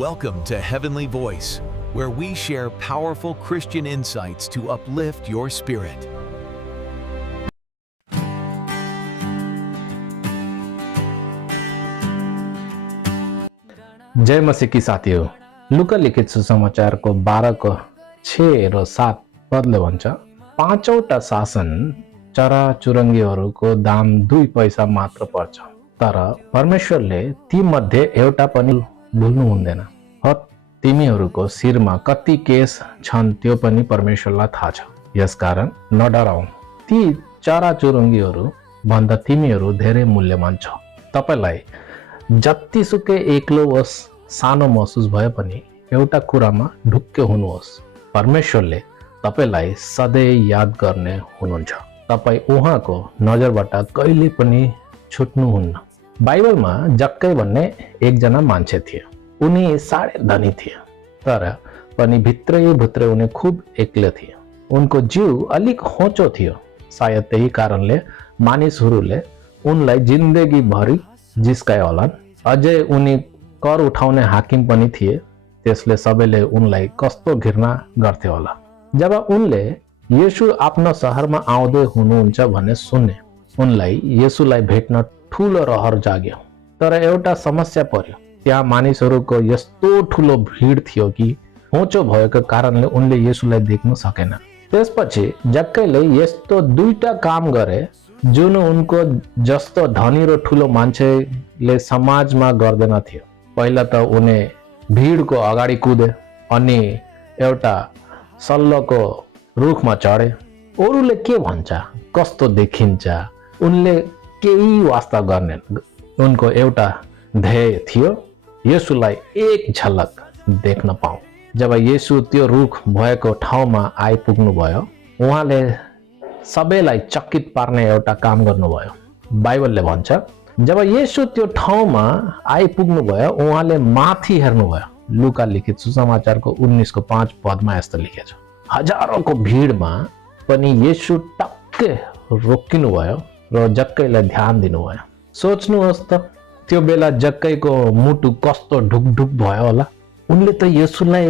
Welcome to Heavenly Voice, where we share powerful Christian insights to uplift your spirit. जय मसीह की साथीहरू, लुका लिखित सुसमाचार को 12 को 6 र 7 पदले भन्छ, पाँचौटा शासन चराचुरुङ्गीहरूको दाम 2 पैसा मात्र पर्छ, तर परमेश्वरले ती मध्ये एउटा पनि भुल्नु हुँदैन। तिमीहरूको शिरमा कति केस छन् त्यो पनि परमेश्वरलाई थाहा छ। यसकारण नडराऊ, ती चराचुरुङ्गीहरू भन्दा तिमीहरू धेरै मूल्यवान छौ। तपाईलाई जतिसुकै एक्लो होस्, सानो महसुस भए पनि एउटा कुरामा ढुक्क हुनुहोस्, परमेश्वरले तपाईलाई सधैँ याद गर्ने हुनुहुन्छ। तपाई उहाँको नजरबाट कहिले पनि छुट्नुहुन्न। बाइबलमा जक्कै भन्ने एकजना मान्छे थिए। उनी साह्रै धनी थिए, तर पनि भित्रै उनी खुब एक्लै थिए। उनको जिउ अलिक होचो थियो। सायद त्यही कारणले मानिसहरूले उनलाई जिन्दगीभरि जिस्काए होलान्। अझै उनी कर उठाउने हाकिम पनि थिए, त्यसले सबैले उनलाई कस्तो घृणा गर्थे होला। जब उनले येशू आफ्नो शहरमा आउँदै हुनुहुन्छ भन्ने सुने, उनलाई येशूलाई भेट्न ठूलो रहर जाग्यो। तर एउटा समस्या पर्यो, त्यहाँ मानिसहरूको यस्तो ठूलो भिड थियो कि होचो भएको कारणले उनले येशूलाई देख्न सकेन। त्यसपछि जक्कैले यस्तो 2टा काम गरे जुन उनको जस्तो धनी र ठूलो मान्छेले समाजमा गर्दैन थियो। पहिला त उनी भिडको अगाडि कुदे अनि एउटा सल्लोको रुखमा चढे। अरूले के भन्छ, कस्तो देखिन्छ, उनले केही वास्ता गर्नेन। उनको एउटा ध्येय थियो, येशूलाई एक झलक देख्न पाऊ। जब येशू त्यो रुख भएको ठाउँमा आइपुग्नु भयो, उहाँले सबैलाई चकित पार्ने एउटा काम गर्नुभयो। बाइबलले भन्छ, जब येशू त्यो ठाउँमा आइपुग्नु भयो, उहाँले माथि हेर्नुभयो। लुका लिखित सुसमाचारको 19 को 5 पदमा यस्तो लेखेको छ, हजारौंको भिडमा पनि येशू टक्कै रोकिनु भयो र जक्कैलाई ध्यान दिनुभयो। सोच्नुहोस् त, त्यो बेला जक्कैको मुटु कस्तो ढुकढुक भयो होला। उनले त येशूलाई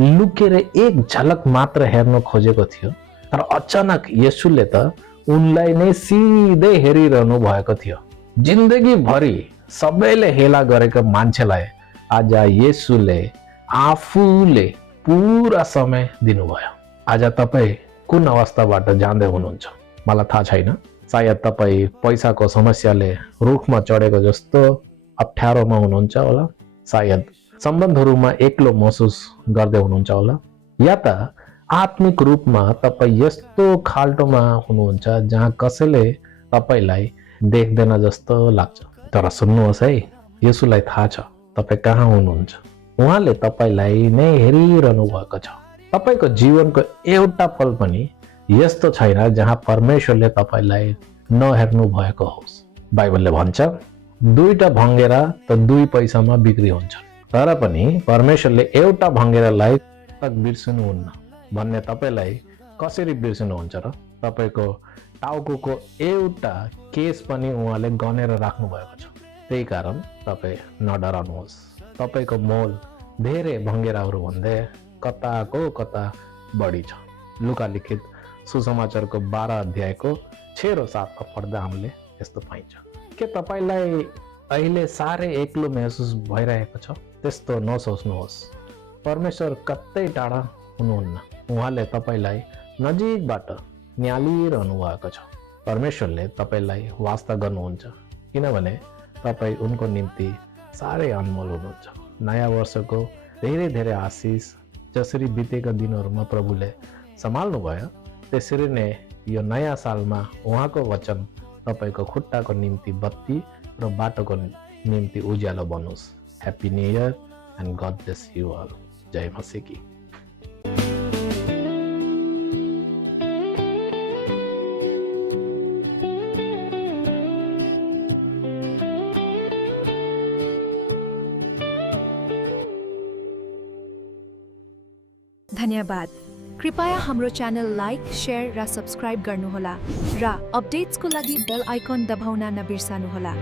लुकेर एक झलक मात्र हेर्न खोजेको थियो, तर अचानक येशूले त उनलाई नै सिधै हेरिरहनु भएको थियो। जिन्दगीभरि सबैले हेला गरेको मान्छेलाई आज येशूले आफूले पुरा समय दिनुभयो। आज तपाईँ कुन अवस्थाबाट जाँदै हुनुहुन्छ मलाई थाहा छैन। सायद तपाईँ पैसाको समस्याले रुखमा चढेको जस्तो अप्ठ्यारोमा हुनुहुन्छ होला। सायद सम्बन्धहरूमा एक्लो महसुस गर्दै हुनुहुन्छ होला, या त आत्मिक रूपमा तपाईँ यस्तो खाल्टोमा हुनुहुन्छ जहाँ कसैले तपाईलाई देख्दैन जस्तो लाग्छ। तर सुन्नुहोस् है, येशूलाई थाहा छ तपाईँ कहाँ हुनुहुन्छ। उहाँले तपाईलाई नै हेरिरहनु भएको छ। तपाईको जीवनको एउटा पल पनि यस्तो छैन जहाँ परमेश्वरले तपाईलाई नहेर्नु भएको होस्। बाइबलले भन्छ, 2टा भङ्गेरा त 2 पैसामा बिक्री हुन्छ, तर पनि परमेश्वरले एउटा भङ्गेरालाई तक बिर्सनुहुन्न भन्ने तपाईलाई कसरी बिर्सनुहुन्छ र? तपाईको टाउको एउटा केस पनि उहाँले गनेर राख्नु भएको छ। त्यही कारण तपाईँ नडराउनुहोस्। तपाईको मोल धेरै भङ्गेराहरू भन्दा कताको कता बढी छ। लुका लिखित सुसमाचारको 12 अध्यायको 6 र 7 पढ्दा हामीले यस्तो पाइन्छ। के तपाईलाई अहिले साह्रै एक्लो महसुस भइरहेको छ? त्यस्तो नसोच्नुहोस्। परमेश्वर कतै टाढा हुनुहुन्न। उहाँले तपाईलाई नजिकबाट निहालिरहनु भएको छ। परमेश्वरले तपाईलाई वास्ता गर्नुहुन्छ, किनभने तपाईँ उनको निम्ति साह्रै अनमोल हुनुहुन्छ। नयाँ वर्षको धेरै आशिष जसरी बितेका दिनहरूमा प्रभुले सम्हाल्नु भयो, त्यसरी नै यो नयाँ सालमा उहाँको वचन तपाईको खुट्टाको निम्ति बत्ती र बाटोको निम्ति उज्यालो बनोस्। Happy new year and god bless you all. जय मसीह की। धन्यवाद। कृपया हाम्रो च्यानल लाइक, शेयर र सब्स्क्राइब गर्नुहोला र अपडेट्सको लागि बेल आइकन दबाउन नबिर्सनुहोला।